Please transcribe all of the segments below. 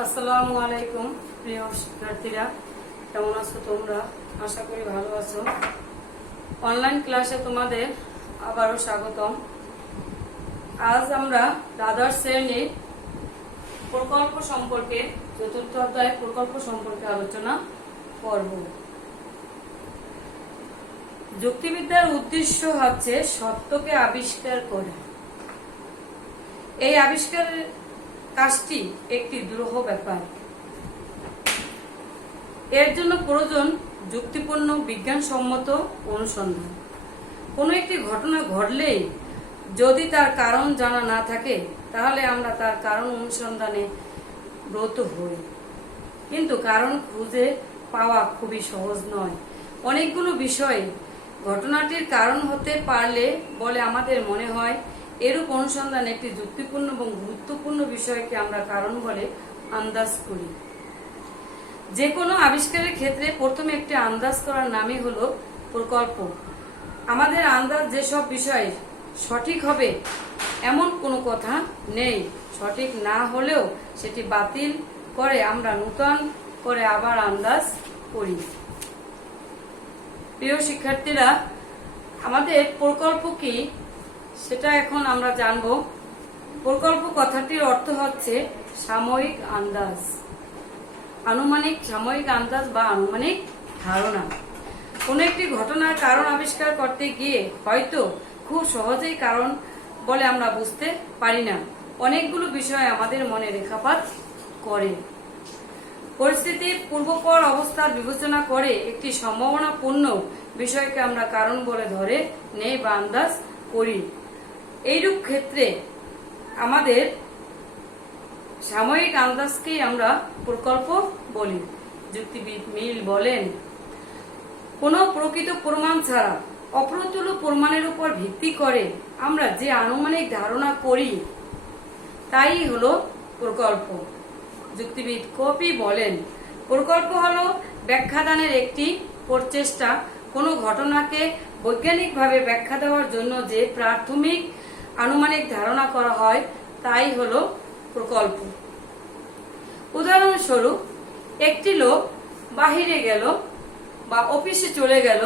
আসসালামু আলাইকুম প্রিয় শিক্ষার্থীরা, কেমন আছো তোমরা? আশা করি ভালো আছো। অনলাইন ক্লাসে তোমাদের আবারও স্বাগতম। আজ আমরা দ্বাদশ শ্রেণীর প্রকল্প সম্পর্কে, চতুর্থ অধ্যায় প্রকল্প সম্পর্কে আলোচনা করব। যুক্তিবিদ্যার উদ্দেশ্য হচ্ছে সত্যকে আবিষ্কার করা। এই আবিষ্কারের কাজটি একটি দুরূহ ব্যাপার। এর জন্য প্রয়োজন যুক্তিপূর্ণ বিজ্ঞানসম্মত অনুসন্ধান। কোনো একটি ঘটনা ঘটলেই যদি তার কারণ জানা না থাকে, তাহলে আমরা তার কারণ অনুসন্ধানে ব্রত হই। কিন্তু কারণ খুঁজে পাওয়া খুবই সহজ নয়। অনেকগুলো বিষয়ে ঘটনাটির কারণ হতে পারলে বলে আমাদের মনে হয়। এরূপ অনুসন্ধান একটি যুক্তিপূর্ণ এবং গুরুত্বপূর্ণ বিষয়কে আমরা কারণ বলে আন্দাজ করি। যে কোনো আবিষ্কারের ক্ষেত্রে প্রথমে একটি আন্দাজ করার নামই হলো প্রকল্প। আমাদের আন্দাজ যেসব বিষয়ে সঠিক হবে এমন কোনো কথা নেই। সঠিক না হলেও সেটি বাতিল করে আমরা নূতন করে আবার আন্দাজ করি। প্রিয় শিক্ষার্থীরা, আমাদের প্রকল্প কি সেটা এখন আমরা জানব। প্রকল্প কথাটির অর্থ হচ্ছে সাময়িক আন্দাজ, আনুমানিক সাময়িক আন্দাজ বা আনুমানিক ধারণা। কোন একটি ঘটনার কারণ আবিষ্কার করতে গিয়ে হয়তো খুব সহজেই কারণ বলে আমরা বুঝতে পারি না। অনেকগুলো বিষয় আমাদের মনে রেখাপাত করে। পরিস্থিতির পূর্বপর অবস্থার বিবেচনা করে একটি সম্ভাবনাপূর্ণ বিষয়কে আমরা কারণ বলে ধরে নেই বা আন্দাজ করি। এইরূপ ক্ষেত্রে আমাদের সাময়িক আন্দাজকেই আমরা প্রকল্প বলি। যুক্তিবিদ মিল বলেন, কোন প্রকৃত প্রমাণ ছাড়া অপ্রতুল প্রমাণের উপর ভিত্তি করে আমরা যে আনুমানিক ধারণা করি তাই হলো প্রকল্প। যুক্তিবিদ কপি বলেন, প্রকল্প হলো ব্যাখ্যাদানের একটি প্রচেষ্টা। কোনো ঘটনাকে বৈজ্ঞানিকভাবে ব্যাখ্যা দেওয়ার জন্য যে প্রাথমিক আনুমানিক ধারণা করা হয় তাই হলো প্রকল্প। উদাহরণস্বরূপ, একটি লোক বাহিরে গেল বা অফিসে চলে গেল।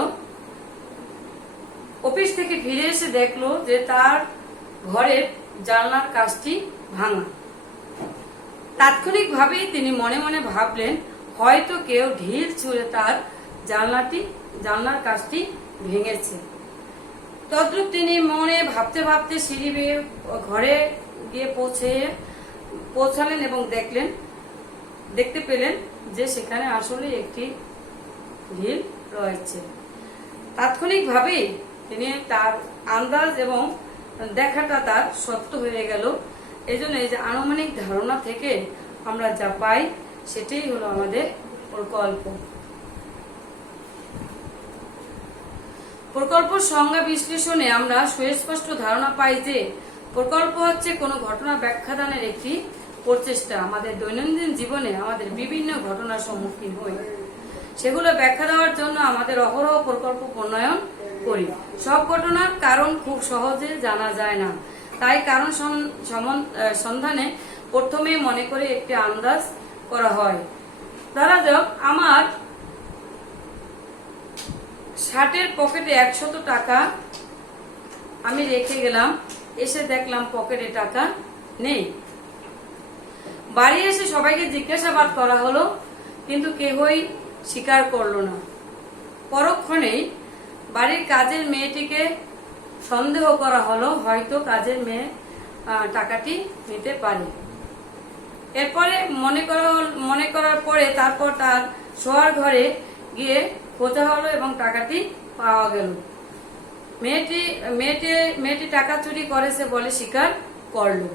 অফিস থেকে ফিরে এসে দেখলো যে তার ঘরের জানলার কাঁচটি ভাঙা। তাৎক্ষণিকভাবেই তিনি মনে মনে ভাবলেন, হয়তো কেউ ঢিল ছুঁড়ে তার জানলার কাঁচটি ভেঙেছে। তদ্রূপ তিনি মনে ভাবতে ভাবতে সিঁড়ি বেয়ে ঘরে গিয়ে পৌঁছালেন এবং দেখতে পেলেন যে সেখানে আসলে একটি ঢিল রয়েছে। তাৎক্ষণিকভাবেই তিনি তার আন্দাজ এবং দেখাটা তার সত্য হয়ে গেল। এই জন্য এই যে আনুমানিক ধারণা থেকে আমরা যা পাই সেটাই হলো আমাদের প্রকল্প। প্রকল্প সংজ্ঞা বিশ্লেষণে আমরা সুস্পষ্ট ধারণা পাই যে প্রকল্প হচ্ছে কোনো ঘটনা ব্যাখ্যাদানের একটি প্রচেষ্টা। আমাদের দৈনন্দিন জীবনে আমাদের বিভিন্ন ঘটনার সম্মুখীন হই, সেগুলো ব্যাখ্যা দেওয়ার জন্য আমাদের অহরহ প্রকল্প প্রণয়ন করি। সব ঘটনার কারণ খুব সহজে জানা যায় না, তাই কারণ সন্ধানে প্রথমে মনে করে একটি আন্দাজ করা হয়। ধরা যাক, আমার শার্টের পকেটে 100 টাকা আমি রেখে গেলাম, এসে দেখলাম পকেটে টাকা নেই। বাড়ি এসে সবাইকে জিজ্ঞাসাবাদ করা হলো, কিন্তু কেউই স্বীকার করলো না। পরক্ষণেই বাড়ির কাজের মেয়েটিকে সন্দেহ করা হলো, হয়তো কাজের মেয়ে টাকাটি নিতে পারে। এরপরে মনে করার পরে তারপর তার শোয়ার ঘরে গিয়ে খোঁজা হলো এবং টাকাটি পাওয়া গেল। মেয়েটি টাকা চুরি করেছে বলে স্বীকার করলো।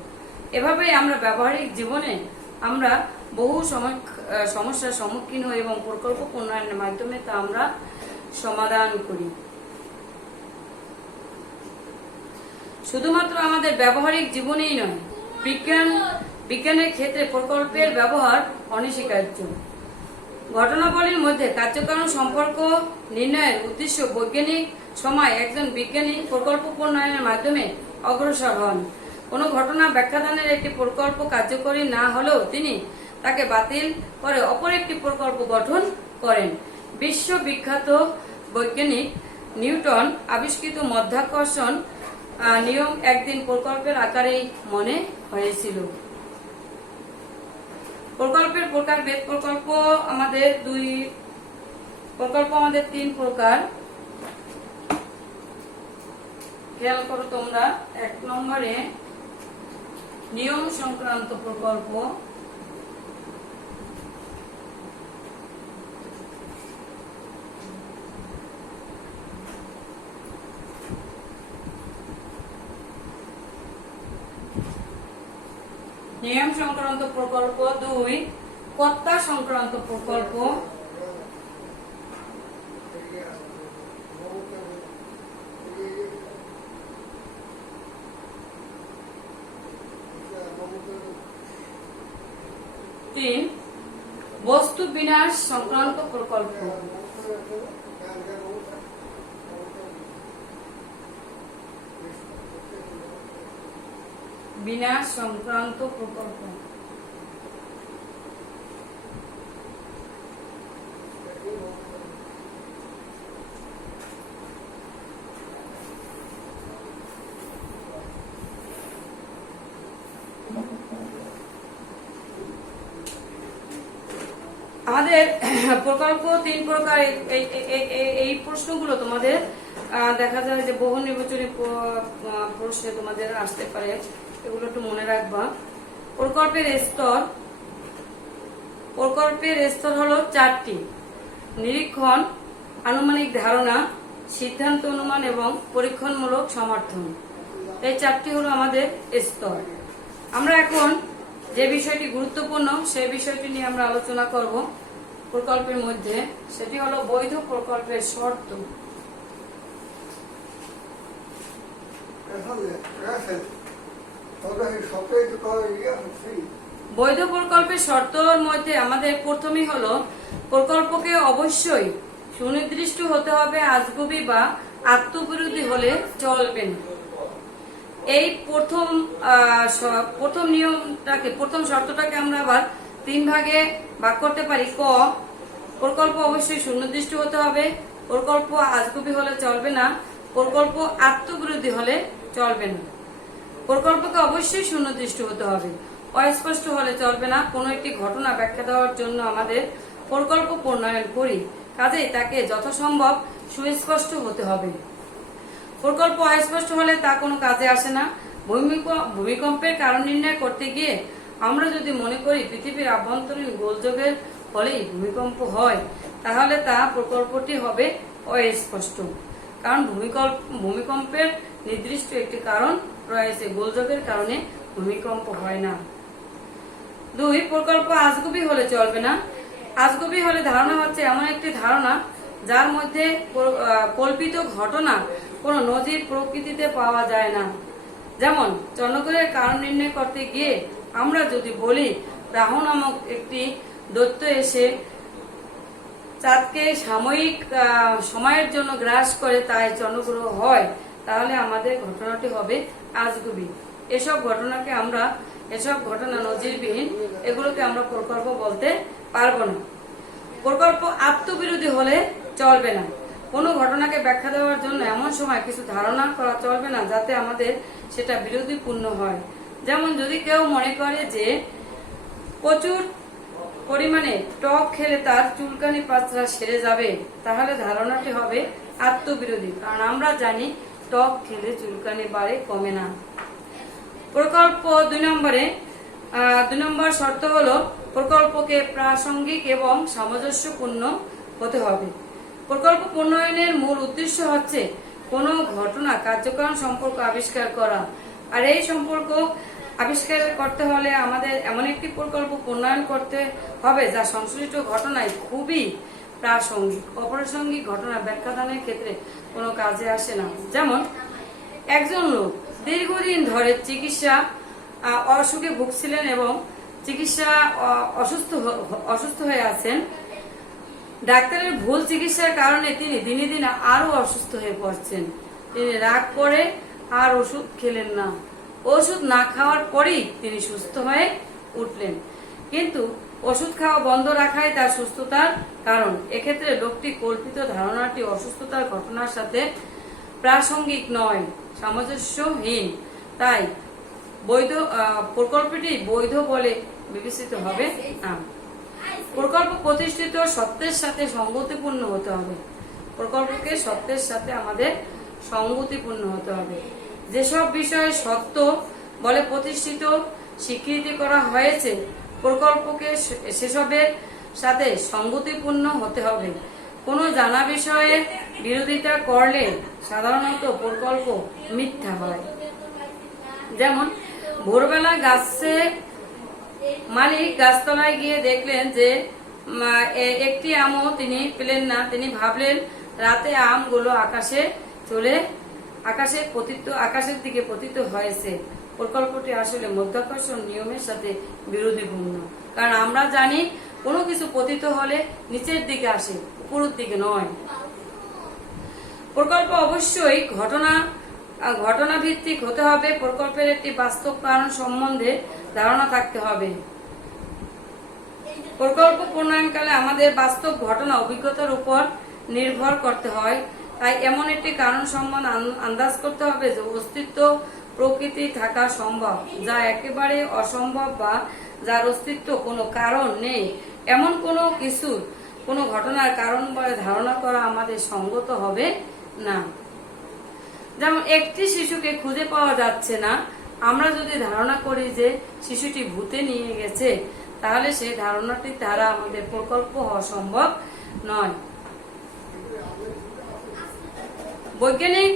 এভাবেই আমরা ব্যবহারিক জীবনে আমরা বহু সমস্যার সম্মুখীন হই এবং প্রকল্প প্রণয়নের মাধ্যমে তা আমরা সমাধান করি। শুধুমাত্র আমাদের ব্যবহারিক জীবনেই নয়, বিজ্ঞানের ক্ষেত্রে প্রকল্পের ব্যবহার অনস্বীকার্য। ঘটনাবলীর মধ্যে কার্যকারণ সম্পর্ক নির্ণয়ের উদ্দেশ্য বৈজ্ঞানিক সময় একজন বিজ্ঞানী প্রকল্প প্রণয়নের মাধ্যমে অগ্রসর হন। কোনো ঘটনা ব্যাখ্যাদানের একটি প্রকল্প কার্যকরী না হলেও তিনি তাকে বাতিল করে অপর একটি প্রকল্প গঠন করেন। বিশ্ববিখ্যাত বৈজ্ঞানিক নিউটন আবিষ্কৃত মাধ্যাকর্ষণ নিয়ম একদিন প্রকল্পের আকারেই মনে হয়েছিল। প্রকল্পের প্রকারভেদ। প্রকল্প আমাদের তিন প্রকার। খেয়াল করো তোমরা। 1 নম্বরে নিয়ম সংক্রান্ত প্রকল্প, নিয়ম সংক্রান্ত প্রকল্প। 2 কর্তা সংক্রান্ত প্রকল্প। 3 বস্তু বিনাশ সংক্রান্ত প্রকল্প। বিনাশ সংক্রান্ত প্রকল্প। আমাদের প্রকল্প 3 প্রকার। এই প্রশ্নগুলো তোমাদের দেখা যায় যে বহু নির্বাচনী প্রশ্নে তোমাদের আসতে পারে, এগুলো একটু মনে রাখবা। প্রকল্পের স্তর হলো 4টি: নিরীক্ষণ, আনুমানিক ধারণা, সিদ্ধান্ত অনুমান এবং পরীক্ষণমূলক সমর্থন। এই 4টি হলো আমাদের স্তর। আমরা এখন যে বিষয়টি গুরুত্বপূর্ণ সেই বিষয়টি নিয়ে আমরা আলোচনা করব প্রকল্পের মধ্যে, সেটি হলো বৈধ প্রকল্পের শর্ত। বৈধ প্রকল্পের শর্তর মধ্যে আমাদের প্রথমেই হলো প্রকল্পকে অবশ্যই সুনির্দিষ্ট হতে হবে, আজগুবি বা আত্মবিরোধী হলে চলবে না। এই প্রথম নিয়মটাকে, প্রথম শর্তটাকে আমরা আবার 3 ভাগে ভাগ করতে পারি। ক, প্রকল্প অবশ্যই সুনির্দিষ্ট হতে হবে, প্রকল্প আজগুবি হলে চলবে না, প্রকল্প আত্মবিরোধী হলে চলবে না। প্রকল্পকে অবশ্যই সুনির্দিষ্ট হতে হবে, অস্পষ্ট হলে চলবে না। কোনো একটি ঘটনা ব্যাখ্যা দেওয়ার জন্য আমাদের প্রকল্প প্রণয়ন করি, কাজেই তাকে যথাসম্ভব সুস্পষ্ট হতে হবে। প্রকল্প অস্পষ্ট হলে তা কোনো কাজে আসে না। ভূমিকম্পের কারণ নির্ণয় করতে গিয়ে আমরা যদি মনে করি পৃথিবীর আভ্যন্তরীণ গোলযোগের ফলেই ভূমিকম্প হয়, তাহলে তা প্রকল্পটি হবে অস্পষ্ট, কারণ ভূমিকম্পের নির্দিষ্ট একটি কারণ রয়েছে, গোলযোগের কারণে ভূমিকম্প হয় না। 2, প্রকল্প আজগুবি হলে চলবে না। আজগুবি হলে ধারণা হচ্ছে এমন একটি ধারণা যার মধ্যে কল্পিত ঘটনা কোনো নজির প্রকৃতিতে পাওয়া যায় না। যেমন চন্দ্রগ্রহের কারণ নির্ণয় করতে গিয়ে আমরা যদি বলি রাহু নামক একটি দৈত্য এসে চাঁদকে সাময়িক সময়ের জন্য গ্রাস করে তাই চন্দ্রগ্রহ হয়, তাহলে আমাদের ঘটনাটি হবে আজগুবি। এসব ঘটনা নজিরবিহীন, এগুলোকে আমরা প্রকল্প বলতে পারবো না। প্রকল্প আত্মবিরোধী হলে চলবে না। কোনো ঘটনাকে ব্যাখ্যা দেওয়ার জন্য এমন সময় কিছু ধারণা করা চলবে না যাতে আমাদের সেটা বিরোধীপূর্ণ হয়। যেমন যদি কেউ মনে করে যে প্রচুর পরিমাণে টক খেলে তার চুলকানি পাতলা সেরে যাবে, তাহলে ধারণাটি হবে আত্মবিরোধী, কারণ আমরা জানি টক খেলে চুলকানি বাড়ে, কমে না। প্রকল্প 2 নম্বর শর্ত হলো প্রকল্পকে প্রাসঙ্গিক এবং সামঞ্জস্যপূর্ণ হতে হবে। প্রকল্প প্রণয়নের মূল উদ্দেশ্য হচ্ছে কোনো ঘটনা কার্যক্রম সম্পর্ক আবিষ্কার করা, আর এই সম্পর্ক আবিষ্কার করতে হলে আমাদের এমন একটি প্রকল্প প্রণয়ন করতে হবে যা সংশ্লিষ্ট ঘটনায় খুবই প্রাসঙ্গিক। অপ্রাসঙ্গিক ঘটনা ব্যাখ্যাদানের ক্ষেত্রে কোনো কাজে আসে না। যেমন একজন লোক দীর্ঘদিন ধরে অসুখে ভুগছিলেন এবং অসুস্থ হয়ে আছেন। ডাক্তারের ভুল চিকিৎসার কারণে তিনি দিনে দিনে আরো অসুস্থ হয়ে পড়ছেন। তিনি রাগ করে আর ওষুধ খেলেন না। ওষুধ না খাওয়ার পরেই তিনি সুস্থ হয়ে উঠলেন, কিন্তু ওষুধ খাওয়া বন্ধ রাখাই তার সুস্থতার কারণ। এক্ষেত্রে লোকটি কল্পিত ধারণাটি অসুস্থতার ঘটনার সাথে প্রাসঙ্গিক নয়, সামঞ্জস্যহীন। তাই প্রকল্পটি বৈধ বলে বিবেচিত হবে না। প্রকল্প প্রতিষ্ঠিত সত্যের সাথে সঙ্গতিপূর্ণ হতে হবে। প্রকল্পকে সত্যের সাথে আমাদের সঙ্গতিপূর্ণ হতে হবে। যেসব বিষয়ে সত্য বলে প্রতিষ্ঠিত স্বীকৃতি করা হয়েছে, প্রকল্পকে সেসবের সাথে সঙ্গতিপূর্ণ হতে হবে। কোনো জানা বিষয়ে বিরোধিতা করলে সাধারণত প্রকল্প মিথ্যা হয়। যেমন ভোরবেলা মালিক গাছতলায় গিয়ে দেখলেন যে একটি আমও তিনি পেলেন না। তিনি ভাবলেন রাতে আমগুলো আকাশের দিকে পতিত হয়েছে। প্রকল্পটি আসলে মাধ্যাকর্ষণ নিয়মের সাথে বিরোধীপূর্ণ। কারণ আমরা জানি কোনো কিছু পতিত হলে নিচের দিকে আসে, উপরের দিকে নয়। প্রকল্প অবশ্যই ঘটনা ভিত্তিক হতে হবে। প্রকল্পের একটি বাস্তব কারণ সম্বন্ধে ধারণা থাকতে হবে। প্রকল্প প্রণয়নকালে আমাদের বাস্তব ঘটনা অভিজ্ঞতার উপর নির্ভর করতে হয়। তাই এমন একটি কারণ সম্বন্ধে আন্দাজ করতে হবে যে অস্তিত্ব প্রকৃতি থাকা সম্ভব, যা একেবারে অসম্ভব বা যার অস্তিত্ব কোনো কারণ নেই, এমন কোনো ঘটনার কারণ বলে ধারণা করা আমাদের সঙ্গত হবে না। যেমন একটি শিশুকে খুঁজে পাওয়া যাচ্ছে না, আমরা যদি ধারণা করি যে শিশুটি ভূতে নিয়ে গেছে, তাহলে সেই ধারণাটি দ্বারা আমাদের প্রকল্প হওয়া সম্ভব নয়। বৈজ্ঞানিক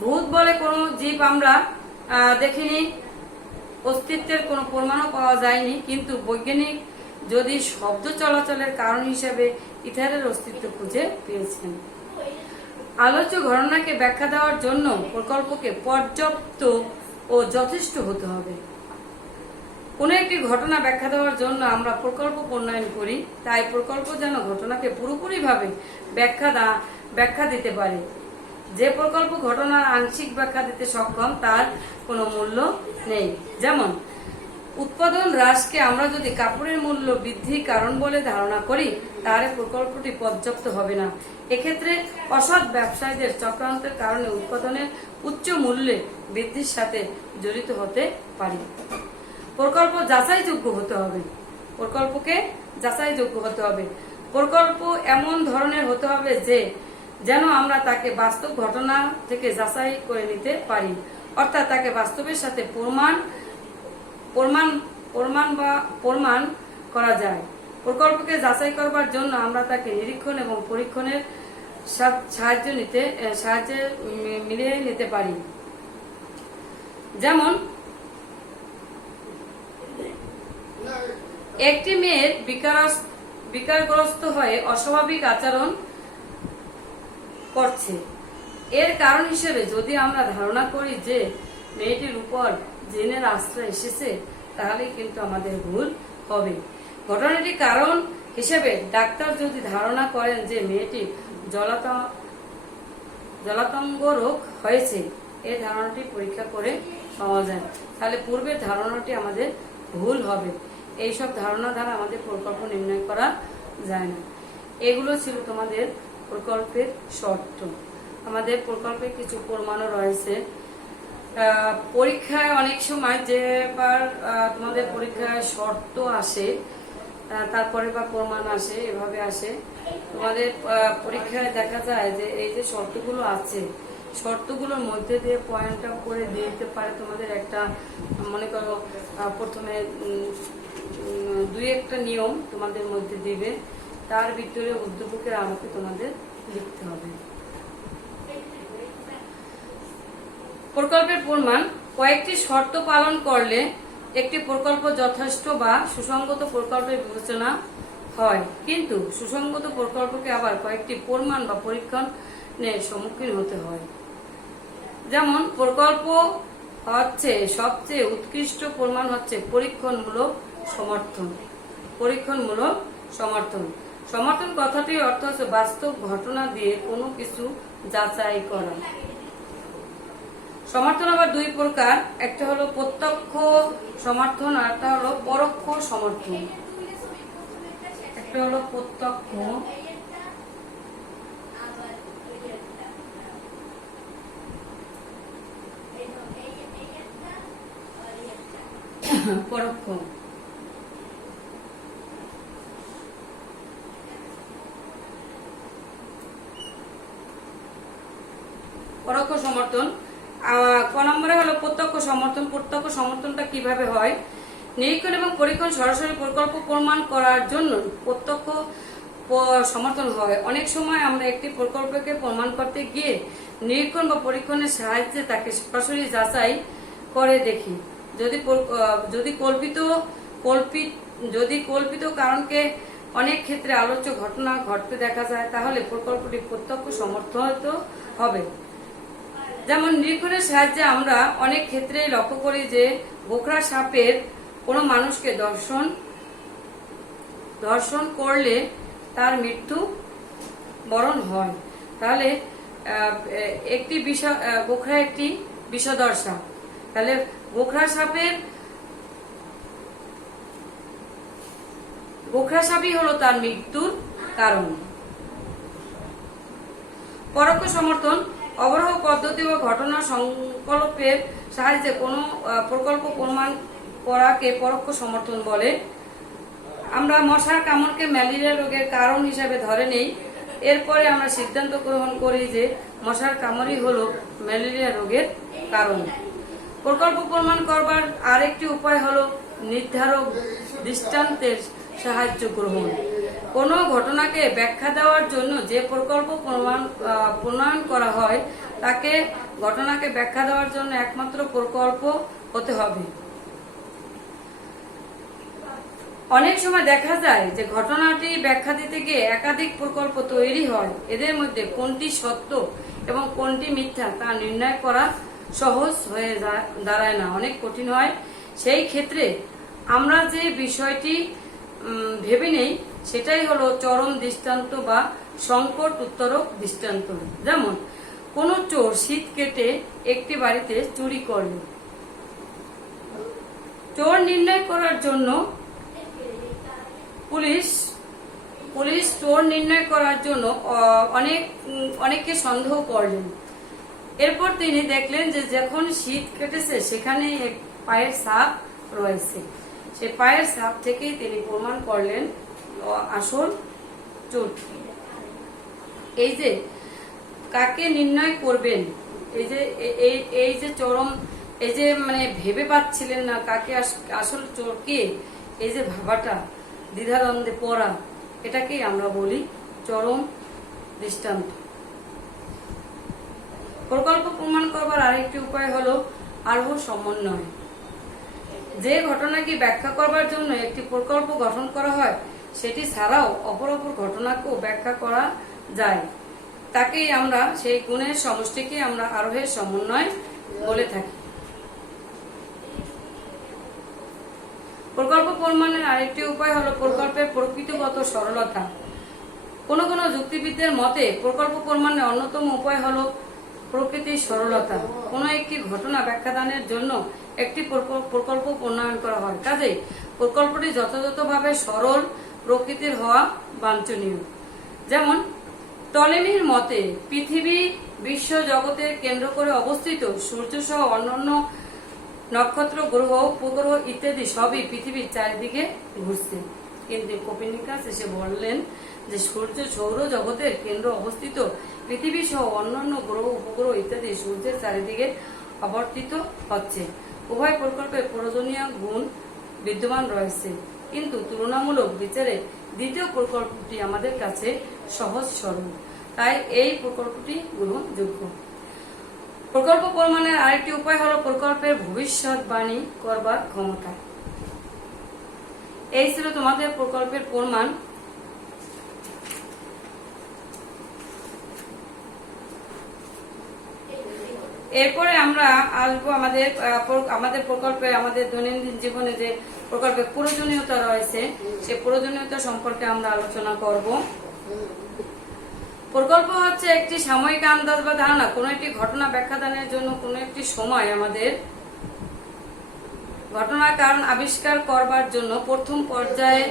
ভূত বলে কোনো জীব আমরা দেখিনি, অস্তিত্বের কোনো প্রমাণও পাওয়া যায়নি, কিন্তু বৈজ্ঞানিক যদি শব্দ চলাচলের কারণ হিসেবে ইথারের অস্তিত্ব খুঁজে পেয়েছেন। আলোচ্য ঘটনাকে ব্যাখ্যা দেওয়ার জন্য প্রকল্পকে পর্যাপ্ত ও যথেষ্ট হতে হবে। কোনো একটি ঘটনা ব্যাখ্যা দেওয়ার জন্য আমরা প্রকল্প প্রণয়ন করি, তাই প্রকল্প যেন ঘটনাকে পুরোপুরিভাবে ব্যাখ্যা দিতে পারে। যে প্রকল্প ঘটনার আংশিক ব্যাখ্যা দিতে সক্ষম তার কোনো মূল্য নেই। যেমন উৎপাদন হ্রাসকে আমরা যদি কাপড়ের মূল্য বৃদ্ধির কারণ বলে ধারণা করি, তাহলে প্রকল্পটি পর্যাপ্ত হবে না। এক্ষেত্রে অসৎ ব্যবসায়ীদের চক্রান্তের কারণে উৎপাদনের উচ্চ মূল্যে বৃদ্ধির সাথে জড়িত হতে পারি। প্রকল্প যাচাইযোগ্য হতে হবে। প্রকল্পকে যাচাইযোগ্য হতে হবে। প্রকল্প এমন ধরনের হতে হবে যে যেন আমরা তাকে বাস্তব ঘটনা থেকে যাচাই করে নিতে পারি, অর্থাৎ তাকে বাস্তবের সাথে প্রমাণ করা যায়। প্রকল্পকে যাচাই করবার জন্য আমরা তাকে নিরীক্ষণ এবং পরীক্ষণের সাহায্যে মিলিয়ে নিতে পারি। যেমন একটি মেয়ের বিকারগ্রস্ত হয়ে অস্বাভাবিক আচরণ করছে, এর কারণ হিসেবে যদি আমরা ধারণা করি যে মেয়েটির উপর জিনের আশ্রয় এসেছে, তাহলে কিন্তু আমাদের ভুল হবে। ঘটনাটির কারণ হিসেবে ডাক্তার যদি ধারণা করেন যে মেয়েটি জলাতঙ্ক রোগ হয়েছে, এই ধারণাটি পরীক্ষা করে পাওয়া যায়, তাহলে পূর্বের ধারণাটি আমাদের ভুল হবে। এইসব ধারণা দ্বারা আমাদের প্রকল্প নির্ণয় করা যায় না। এগুলো ছিল তোমাদের প্রকল্পের শর্ত। আমাদের প্রকল্পে কিছু প্রমাণও রয়েছে। পরীক্ষায় অনেক সময় যেবার তোমাদের পরীক্ষায় শর্ত আসে, তারপরে বা প্রমাণ আসে, এভাবে আসে। তোমাদের পরীক্ষায় দেখা যায় যে এই যে শর্তগুলো আছে, শর্তগুলোর মধ্যে দিয়ে পয়েন্ট আউট করে দিয়ে দিতে পারে। তোমাদের একটা মনে করো প্রথমে 2-1টা নিয়ম তোমাদের মধ্যে দিবে, তার ভিতরে উদ্দীপকের আমাকে তোমাদের লিখতে হবে। প্রকল্পের প্রমাণ: কয়েকটি শর্ত পালন করলে একটি প্রকল্প যথেষ্ট বা সুসংগত প্রকল্পের বিবেচনা হয়, কিন্তু সুসংগত প্রকল্পকে আবার কয়েকটি প্রমাণ বা পরীক্ষণের সম্মুখীন হতে হয়। যেমন প্রকল্প হচ্ছে সবচেয়ে উৎকৃষ্ট প্রমাণ হচ্ছে পরীক্ষণমূলক সমর্থন। পরীক্ষণমূলক সমর্থন কথাটির অর্থ হচ্ছে বাস্তব ঘটনা দিয়ে কোনো কিছু যাচাই করা। সমর্থন আবার দুই প্রকার, একটা হলো প্রত্যক্ষ সমর্থন আর একটা হলো পরোক্ষ সমর্থন। একটা হলো প্রত্যক্ষ পরোক্ষ। পরোক্ষ সমর্থন ক নম্বরে হলো প্রত্যক্ষ সমর্থন। প্রত্যক্ষ সমর্থনটা কিভাবে হয়? নিরীক্ষণ এবং পরীক্ষণ সরাসরি প্রকল্প প্রমাণ করার জন্য প্রত্যক্ষ সমর্থন হয়। অনেক সময় আমরা একটি প্রকল্পকে প্রমাণ করতে গিয়ে নিরীক্ষণ বা পরীক্ষণের সাহায্যে তাকে সরাসরি যাচাই করে দেখি। যদি কল্পিত কারণকে অনেক ক্ষেত্রে আলোচ্য ঘটনা ঘটতে দেখা যায়, তাহলে প্রকল্পটি প্রত্যক্ষ সমর্থিত হবে। যেমন নিরীক্ষণের সাহায্যে আমরা অনেক ক্ষেত্রেই লক্ষ্য করি যে গোখরা সাপের কোনো মানুষকে দর্শন করলে তার মৃত্যু বরণ হয়। তাহলে একটি গোখরা একটি বিষধর সাপ। তাহলে গোখরা সাপই হলো তার মৃত্যুর কারণ। পরোক্ষ সমর্থন অবরোহ পদ্ধতি ও ঘটনা সংকল্পের সাহায্যে কোনো প্রকল্প প্রমাণ করাকে পরোক্ষ সমর্থন বলে। আমরা মশার কামড়কে ম্যালেরিয়া রোগের কারণ হিসাবে ধরে নেই, এরপরে আমরা সিদ্ধান্ত গ্রহণ করি যে মশার কামড়ই হলো ম্যালেরিয়া রোগের কারণ। প্রকল্প প্রমাণ করবার আরেকটি উপায় হলো নির্ধারক দৃষ্টান্তের সাহায্য গ্রহণ। কোনো ঘটনাকে ব্যাখ্যা দেওয়ার জন্য যে প্রকল্প প্রণয়ন করা হয় তাকে ঘটনাকে ব্যাখ্যা দেওয়ার জন্য একমাত্র প্রকল্প হতে হবে। অনেক সময় দেখা যায় যে ঘটনাটি ব্যাখ্যা দিতে গিয়ে একাধিক প্রকল্প তৈরি হয়। এদের মধ্যে কোনটি সত্য এবং কোনটি মিথ্যা তা নির্ণয় করা সহজ হয়ে দাঁড়ায় না, অনেক কঠিন হয়। সেই ক্ষেত্রে আমরা যে বিষয়টি ভেবে নেই সেটাই হলো চরম দৃষ্টান্ত বা সংকট উত্তরক দৃষ্টান্ত। যেমন কোন চোর শীত কেটে একটি বাড়িতে চুরি করল। চোর নির্ণয় করার জন্য পুলিশ চোর নির্ণয় করার জন্য অনেককে সন্দেহ করলেন। এরপর তিনি দেখলেন যে যখন শীত কেটেছে সেখানে এক পায়ের ছাপ রয়েছে। সে পায়ের ছাপ থেকেই তিনি প্রমাণ করলেন আসল চোর। এই যে কাকে নির্ণয় করবেন, এই যে চরম, এই যে মানে ভেবে পাচ্ছিলেন না কাকে আসল চোর কে, এই যে ভাবাটা, দ্বিধাদ্বন্দ্বে পড়া, এটাকেই আমরা বলি চরম দৃষ্টান্ত। প্রকল্প প্রমাণ করবার আরেকটি উপায় হলো আরোহ সমন্বয়। যে ঘটনাকে ব্যাখ্যা করবার জন্য একটি প্রকল্প গঠন করা হয় সেটি ছাড়াও অপর ঘটনাকেও ব্যাখ্যা করা যায়, তাকেই আমরা সেই গুণের সমষ্টিকে আমরা আরোহের সমন্বয় বলে থাকি। প্রকল্প প্রমাণের আরেকটি উপায় হলো প্রকল্পের প্রকৃতিগত সরলতা। কোন যুক্তিবিদদের মতে প্রকল্প প্রমাণের অন্যতম উপায় হলো প্রকৃতির সরলতা। কোন একটি ঘটনা ব্যাখ্যাদানের জন্য একটি প্রকল্প প্রণয়ন করা হয়, কাজেই প্রকল্পটি যথাযথভাবে সরল প্রকৃতির হওয়া বাঞ্ছনীয়। যেমন টলেমির মতে পৃথিবী বিশ্ব জগতের কেন্দ্র করে অবস্থিত, সূর্য সহ অন্যান্য নক্ষত্র, গ্রহ, উপগ্রহ ইত্যাদি সবই পৃথিবীর চারিদিকে ঘুরছে। কিন্তু কোপার্নিকাস এসে বললেন যে সূর্য সৌর জগতের কেন্দ্র অবস্থিত, পৃথিবী সহ অন্যান্য গ্রহ, উপগ্রহ ইত্যাদি সূর্যের চারিদিকে আবর্তিত হচ্ছে। উভয় প্রকল্পের প্রয়োজনীয় গুণ বিদ্যমান রয়েছে, কিন্তু তুলনামূলক বিচারে দ্বিতীয় প্রকল্পটি আমাদের কাছে সহজ সরল, তাই এই প্রকল্পটি গ্রহণযোগ্য। প্রকল্প প্রমাণের আরেকটি উপায় হলো প্রকল্পের ভবিষ্যৎবাণী করবার ক্ষমতা। এই ছিল তোমাদের প্রকল্পের প্রমাণ। এরপরে আমরা আসবো আমাদের প্রকল্পে, আমাদের দৈনন্দিন জীবনে যে প্রকল্পের প্রয়োজনীয়তা রয়েছে সে প্রয়োজনীয়তা সম্পর্কে আমরা আলোচনা করব। প্রকল্প হচ্ছে একটি সাময়িক আন্দাজ বা ধারণা কোনো একটি ঘটনা ব্যাখ্যা দানের জন্য কোনো একটি সময় আমাদের ঘটনার কারণ আবিষ্কার করবার জন্য প্রথম পর্যায়ে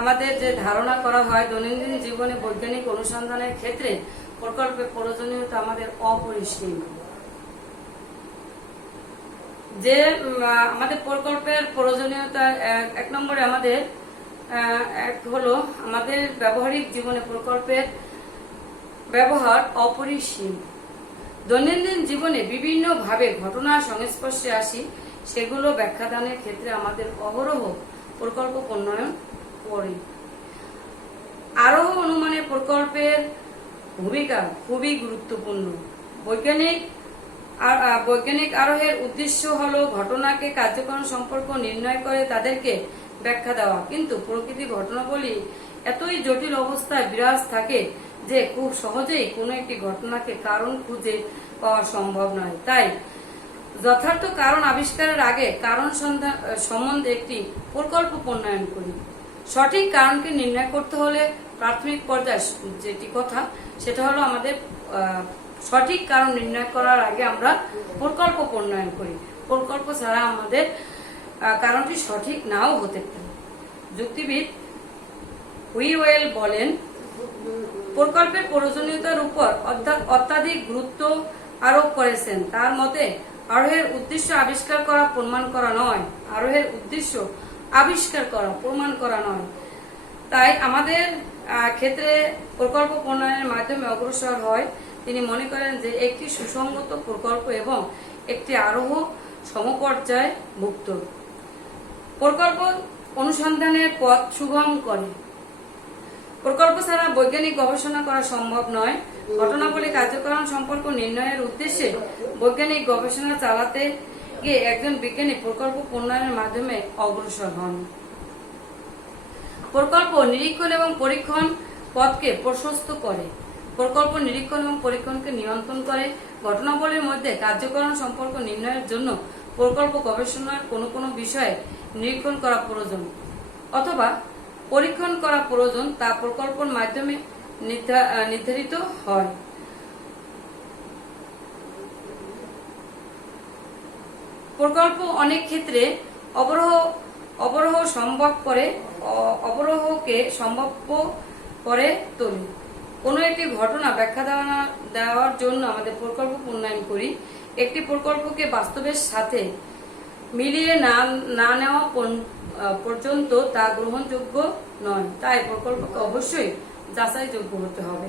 আমাদের যে ধারণা করা হয় দৈনন্দিন জীবনে বৈজ্ঞানিক অনুসন্ধানের ক্ষেত্রে প্রকল্পের প্রয়োজনীয়তা আমাদের অপরিসীম। যে আমাদের প্রকল্পের প্রয়োজনীয়তা এক নম্বরে আমাদের এক হলো আমাদের ব্যবহারিক জীবনে প্রকল্পের ব্যবহার অপরিসীম। দৈনন্দিন জীবনে বিভিন্ন ভাবে ঘটনার সংস্পর্শে আসি, সেগুলো ব্যাখ্যাদানের ক্ষেত্রে আমাদের অহরহ প্রকল্প প্রণয়ন করে। আরোহ অনুমানের প্রকল্পের ভূমিকা খুবই গুরুত্বপূর্ণ। বৈজ্ঞানিক আরোহের উদ্দেশ্য হলো ঘটনাকে কার্যক্রম সম্পর্ক নির্ণয় করে তাদেরকে ব্যাখ্যা দেওয়া, কিন্তু প্রকৃতি ঘটনাবলী এতই জটিল অবস্থায় বিরাজ থাকে যে খুব সহজেই কোনো একটি ঘটনাকে কারণ খুঁজে পাওয়া সম্ভব নয়। তাই যথার্থ কারণ আবিষ্কারের আগে কারণ সম্বন্ধে একটি প্রকল্প প্রণয়ন করি। সঠিক কারণকে নির্ণয় করতে হলে প্রাথমিক পর্যায়ে যেটি কথা সেটা হলো আমাদের সঠিক কারণ নির্ণয় করার আগে আমরা প্রকল্প প্রণয়ন করি। প্রকল্প ছাড়া আমাদের কারণটি সঠিক নাও হতে পারে। যুক্তিবিদ হুইওয়েল বলেন, প্রকল্পের প্রয়োজনীয়তার উপর অত্যাধিক গুরুত্ব আরোপ করেছেন। তার মতে আরোহের উদ্দেশ্য আবিষ্কার করা প্রমাণ করা নয়, আরোহের উদ্দেশ্য আবিষ্কার করা প্রমাণ করা নয়। তাই আমাদের ক্ষেত্রে প্রকল্প প্রণয়নের মাধ্যমে অগ্রসর হয়। তিনি মনে করেন যে একটি সুসংগত প্রকল্প এবং একটি আরোহ সমপর্যায় ভুক্ত। প্রকল্প অনুসন্ধানের পথ সুগম করে। প্রকল্প ছাড়া বৈজ্ঞানিক গবেষণা করা সম্ভব নয়। ঘটনাবলী কার্যক্রম সম্পর্ক নির্ণয়ের উদ্দেশ্যে বৈজ্ঞানিক গবেষণা চালাতে গিয়ে একজন বিজ্ঞানী প্রকল্প প্রণয়নের মাধ্যমে অগ্রসর হন। প্রকল্প নিরীক্ষণ এবং পরীক্ষণ পথকে প্রশস্ত করে। প্রকল্প নিরীক্ষণ এবং পরীক্ষণকে নিয়ন্ত্রণ করে। ঘটনাবলীর মধ্যে কার্যক্রম সম্পর্ক নির্ণয়ের জন্য প্রকল্প গবেষণার কোনো বিষয়ে নিরীক্ষণ করা প্রয়োজন অথবা পরীক্ষণ করা প্রয়োজন তা প্রকল্পের মাধ্যমে নির্ধারিত হয়। প্রকল্প অনেক ক্ষেত্রে অবরোহকে সম্ভব করে তোলে। কোনো একটি ঘটনা ব্যাখ্যা দেওয়ার জন্য আমাদের প্রকল্প প্রণয়ন করি। একটি প্রকল্পকে বাস্তবের সাথে মিলিয়ে না নেওয়া পর্যন্ত তা গ্রহণযোগ্য নয়। তাই প্রকল্পকে অবশ্যই যাচাইযোগ্য হতে হবে।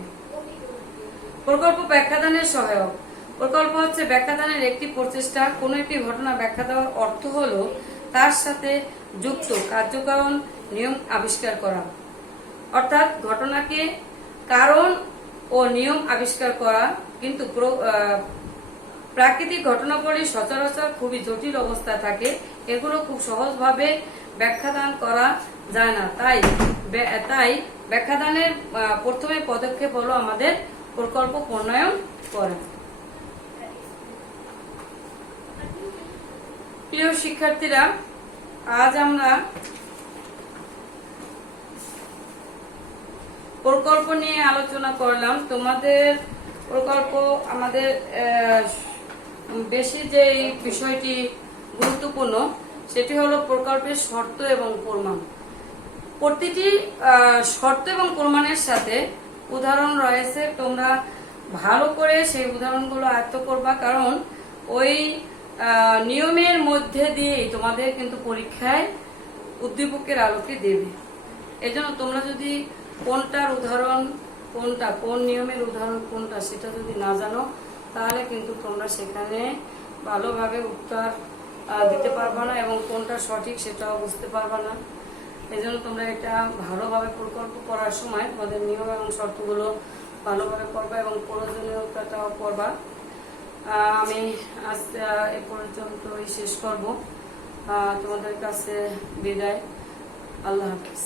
প্রকল্প ব্যাখ্যাদানের সহায়ক। প্রকল্প হচ্ছে ব্যাখ্যাদানের একটি প্রচেষ্টা। কোনো একটি ঘটনা ব্যাখ্যা দেওয়ার অর্থ হলো তার সাথে যুক্ত কার্যকারণ নিয়ম আবিষ্কার করা, অর্থাৎ ঘটনাকে কারণ ও নিয়ম আবিষ্কার করা। কিন্তু প্রাকৃতিক ঘটনাবলী সচরাচর খুবই জটিল অবস্থায় থাকে, এগুলো খুব সহজভাবে ব্যাখ্যাদান করা যায় না। তাই ব্যাখ্যাদানের প্রথমে পদক্ষেপ হলো আমাদের প্রকল্প প্রণয়ন করা। প্রিয় শিক্ষার্থীরা, আজ আমরা প্রকল্প নিয়ে আলোচনা করলাম। তোমাদের প্রকল্প আমাদের বেশি যে বিষয়টি গুরুত্বপূর্ণ সেটি হলো প্রকল্পের শর্ত এবং প্রমাণ। প্রতিটি শর্ত এবং প্রমাণের সাথে উদাহরণ রয়েছে। তোমরা ভালো করে সেই উদাহরণগুলো আয়ত্ত করবা, কারণ ওই নিয়মের মধ্যে দিয়েই তোমাদের কিন্তু পরীক্ষায় উদ্দীপকের আলোকে দেবে। এজন্য তোমরা যদি কোনটার উদাহরণ কোনটা, কোন নিয়মের উদাহরণ কোনটা সেটা যদি না জানো, তাহলে কিন্তু তোমরা সেখানে ভালোভাবে উত্তর দিতে পারবা না এবং কোনটা সঠিক সেটাও বুঝতে পারবা না। এই জন্য তোমরা এটা ভালোভাবে প্রকল্প করার সময় তোমাদের নিয়ম এবং শর্তগুলো ভালোভাবে করবা এবং প্রয়োজনীয়তাটাও করবা। আমি আজ এ পর্যন্তই শেষ করব। তোমাদের কাছে বিদায়। আল্লাহ হাফিজ।